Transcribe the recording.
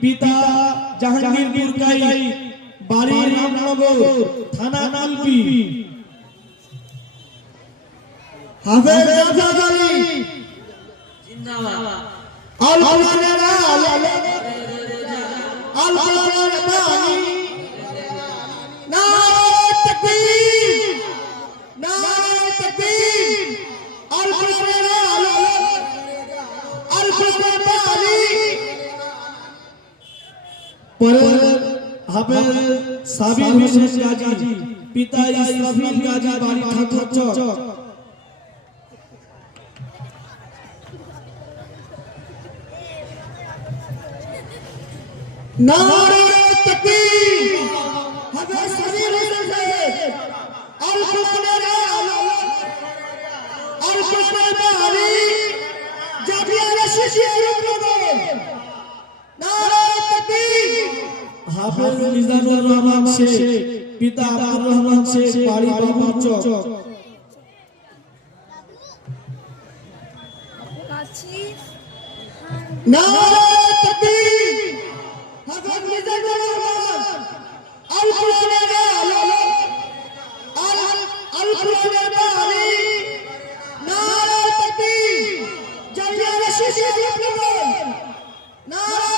পিতা জাহাঙ্গীরপুর কাই, বাড়ি রামনগর, থানা নালপি। হাফেজ জাফর আলী জিন্দাবাদ। আল কোরআনের আলো, আল কোরআনের বাণী, নারে তাকবীর, নারে তাকবীর। আল কোরআনের আলো, আল কোরআনের বাণী। পরে হাফেজ সাবির হোসেন গাজী, পিতা ইসরাফিল গাজী, বাড়ি ঠাকুরচক। নারে তাকবীর। হাফেজ সাবির হোসেন সাহেব, আল কোরআনের আলো, আল কোরআনের বাণী, জাতীয় রাশিয়ার রূপনগর। নারে তাকবীর। হাফেজ মিজানুর রহমান শেখ, পিতা আব্দুর রহমান শেখ, বাড়ি বাবুরচক। নারে তাকবীর। হাফেজ মিজানুর রহমান, আল কোরআনের আলো, আল কোরআনের বাণী, নারে তাকবীর। জাতীয় রাশিয়ার রূপনগর। নারে